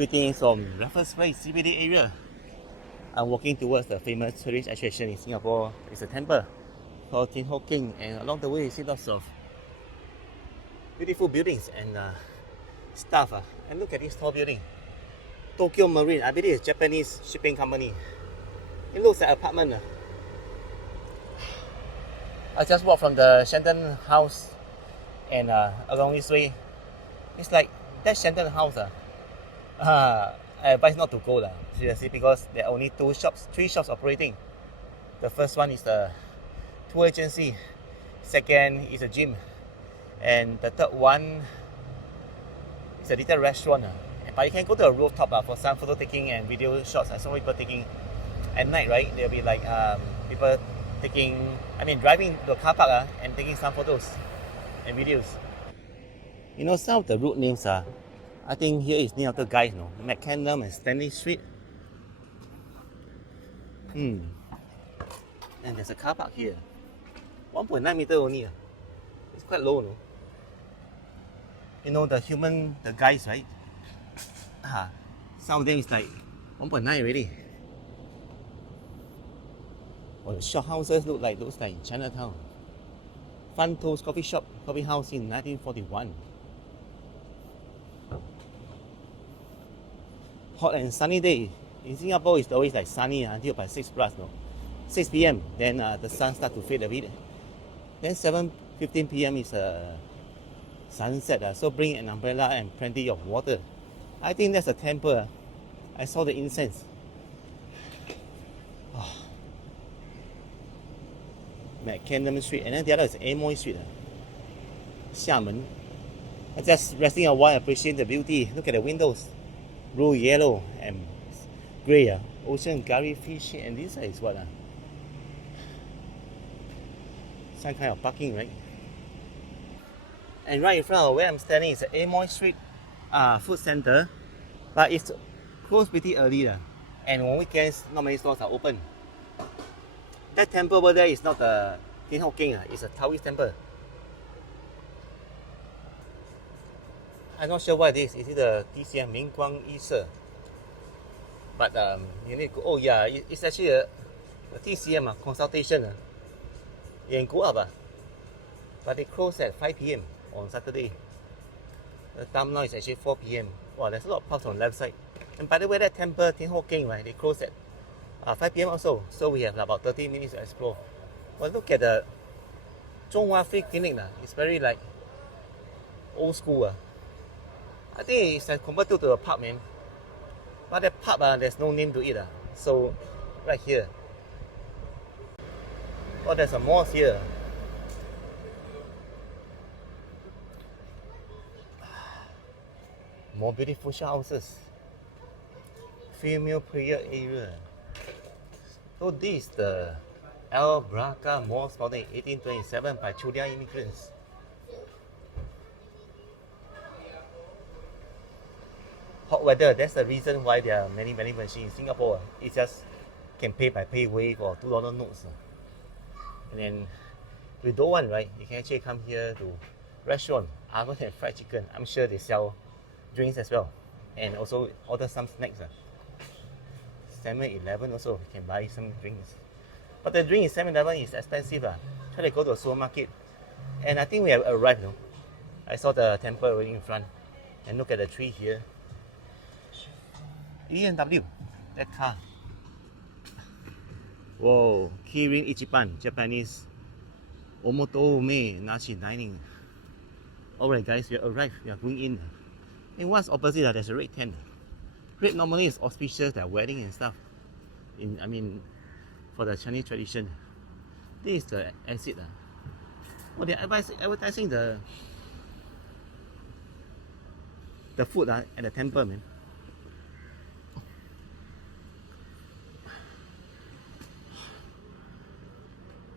Greetings from Raffles Place CBD area. I'm walking towards the famous tourist attraction in Singapore. It's a temple called Keng, and along the way you see lots of beautiful buildings and stuff. And look at this tall building. Tokyo Marine, I believe it's a Japanese shipping company. It looks like an apartment. I just walked from the Shenton house and along this way, it's like that Shenton house. I advise not to go seriously, because there are only three shops operating. The first one is the tour agency, second is a gym, and the third one is a little restaurant. But you can go to a rooftop for some photo taking and video shots. I saw people taking at night, right? There'll be like people driving to the car park and taking some photos and videos. You know, some of the road names are, I think here is named after guys, McKenna and Stanley Street. And there's a car park here. 1.9 meter only. It's quite low, no? You know, the guys, right? Some of them is like 1.9 already. Oh, the shop houses looks like Chinatown. Fun Toast coffee house in 1941. Hot and sunny day. In Singapore, it's always like sunny until by 6 p.m. Then the sun starts to fade a bit. Then 7:15 p.m. is sunset. So bring an umbrella and plenty of water. I think that's a temple. I saw the incense. McKenna Street, and then the other is Amoy Street. Xiamen. I'm just resting a while, appreciating the beauty. Look at the windows. Blue, yellow, and grey. Ocean, Gary fish, and this is what? Some kind of parking, right? And right in front of where I'm standing is the Amoy Street food center, but it's closed pretty early. And on weekends, not many stores are open. That temple over there is not the Tin Ho King, it's a Taoist temple. I'm not sure what it is. Is it the thian Ming Guang Yi Se? But you need to go. Oh yeah, it's actually a TCM consultation. You can go up, but they close at 5 p.m. on Saturday. The time now is actually 4 p.m. Wow, there's a lot of pubs on the left side. And by the way, that temple Tin Ho King, right? They close at 5 p.m. also. So we have about 30 minutes to explore. Well, look at the Zhonghua Free Clinic. It's very like old school. I think it's converted to a pub, man. But that pub, there's no name to it. So, right here. Oh, there's a mosque here. More beautiful houses. Female prayer area. So this is the El Braca Mosque founded in 1827 by Julian immigrants. Hot weather, that's the reason why there are many machines in Singapore. It's just can pay by PayWave or $2 notes. And then if you don't want, right, you can actually come here to restaurant, oven and fried chicken. I'm sure they sell drinks as well. And also order some snacks. 7-Eleven also, you can buy some drinks. But the drink in 7-Eleven is expensive. Try to go to a supermarket. And I think we have arrived. I saw the temple already in front. And look at the tree here. BMW, that car. Whoa, Kirin Ichiban, Japanese. Omotome Nashi dining. Alright guys, we arrived. We are going in. And what's opposite? There's a red tent. Red normally is auspicious, their wedding and stuff. For the Chinese tradition. This is the exit. Oh, they're advertising the food at the temple, man.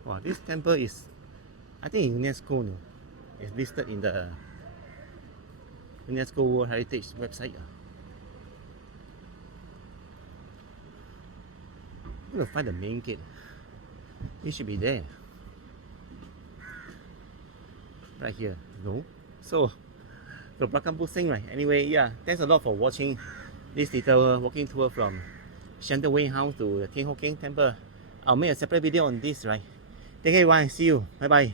Wow, this temple is, I think, UNESCO. It's listed in the UNESCO World Heritage website. I'm gonna find the main gate. It should be there. Right here. No. So, the Belakang Pusing, right? Anyway, yeah, thanks a lot for watching this little walking tour from Shenton Wing House to the Thian Temple. I'll make a separate video on this, right? Take care everyone, see you. Bye bye.